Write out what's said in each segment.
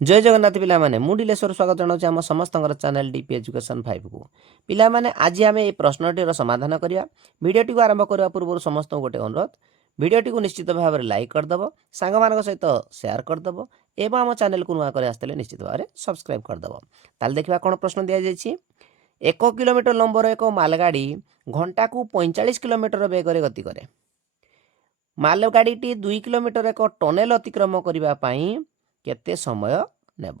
जय जगन्नाथ पिला माने मु डिलेश्वर स्वागत जनाऊँ आम समस्त चैनल डीपी एजुकेशन 5 को पिला माने आज आम ये प्रश्नटीर समाधान करिया वीडियोटी को आरंभ करने पूर्व समस्त गोटे अनुरोध वीडियोटी को निश्चित भाव में लाइक करदेव सांग मान सहित शेयर करदेव एवं आम चैनल को नुआ आसते निश्चित भाव में सब्सक्राइब करदेव ताल देखा कौन प्रश्न दि जाइए 1 किलोमीटर लंबर एक मालगाड़ी घंटा को 45 किलोमीटर बेगर गति करे मालगाड़ी 2 किलोमीटर एक टनेल अतिक्रम करने केते समय नेब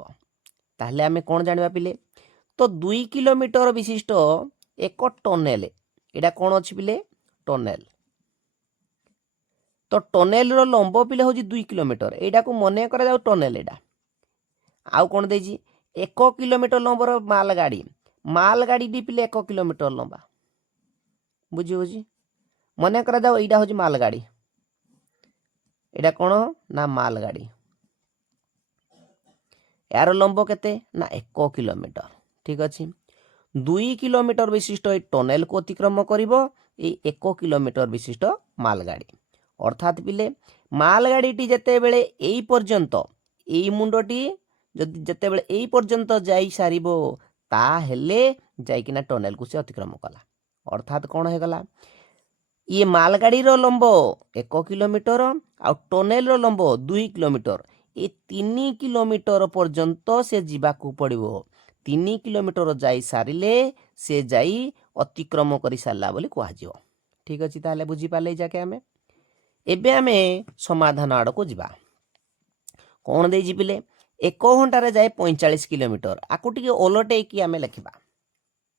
ताहले आमे कोन जानिबा पिले तो 2 किलोमीटर विशिष्ट एक टनेल एटा कोन अछि पिले टनेल तो टनेल रो लंब पिले होजी 2 किलोमीटर एटा को मने करा जाउ टनेल एटा आउ कोन देजी 1 किलोमीटर लंबर मालगाड़ी डी पिले 1 किलोमीटर लंबा बुझी होजी मने करा जाउ एटा होजी मालगाड़ी एटा कोन ना मालगाड़ी यार लंब केते ना 1 किलोमीटर ठीक अच्छे 2 किलोमीटर विशिष्ट टनेल को अतिक्रम करिवो 1 किलोमीटर विशिष्ट मालगाड़ी अर्थात पिले मालगाड़ी जेते बेले एई पर्यंत एई मुंडटी जदि जेते बेले एई पर्यंत जाई सारिबो ता हेले जाइकिना टनेल को से अतिक्रम कला अर्थात कौन है गला ये मालगाड़ी रो लंब 1 किलोमीटर आ टनेल रो लंब 2 किलोमीटर ये 3 किलोमीटर पर्यंत से जीवाकू पड़िबो 3 किलोमीटर जाई सारिले से जाई अतिक्रम करि सारला बोली कहा जिवो ठीक अछि ताले बुझी पाले जाके हमें एबे हमें समाधान आड़ को जिबा कोन देई जिबिले 1 घंटा रे जाए 45 किलोमीटर आकु टिके ओलटे की हमें लिखिबा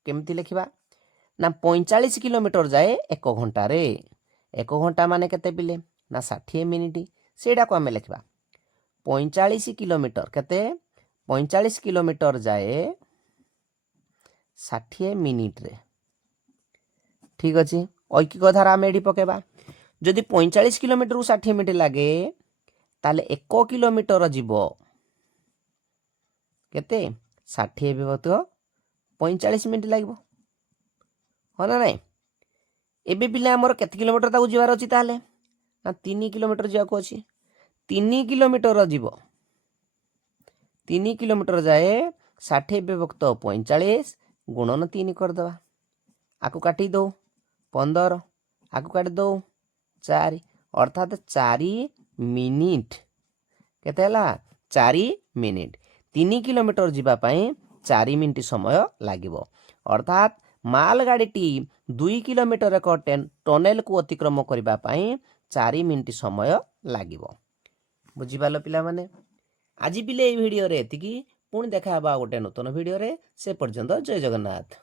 केमती लिखिबा ना 45 किलोमीटर जाए 1 घंटा रे 1 घंटा माने केते पिले ना 60 मिनिट सेडा को हमें लिखिबा 45 किलोमीटर केते 45 किलोमीटर जाए 60 मिनिट रे ठीक अच्छे ऐकिक धारा आम एडी पकेबा जदि 45 किलोमीटर को 60 मिनिट लगे ताले 1 किलोमीटर जीवो केते 60 विभक्त 45 मिनिट लागबो हो ना नहीं एबे पिले हमर केते किलोमीटर ताकू जीवार अछि ताले ना 3 किलोमीटर जाको अछि 3 किलोमीटर जीवो 3 किलोमीटर जाए 60 विभक्त 45 गुणन 3 कर दवा आकु काटी दो 15 आकु काटी दो 4 अर्थात 4 मिनिट केते हला 4 मिनिट 3 किलोमीटर जीवा पई 4 मिनिट समय लागिवो अर्थात मालगाड़ी 2 किलोमीटर एक टनेल को अतिक्रम करबा पई 4 मिनिट समय लागिवो बुझी पालो पिला माने आज पिले भिडियो रे एतिकी पुणी देखा गोटे नूतन भिडियो रे से पर्यंत जय जगन्नाथ।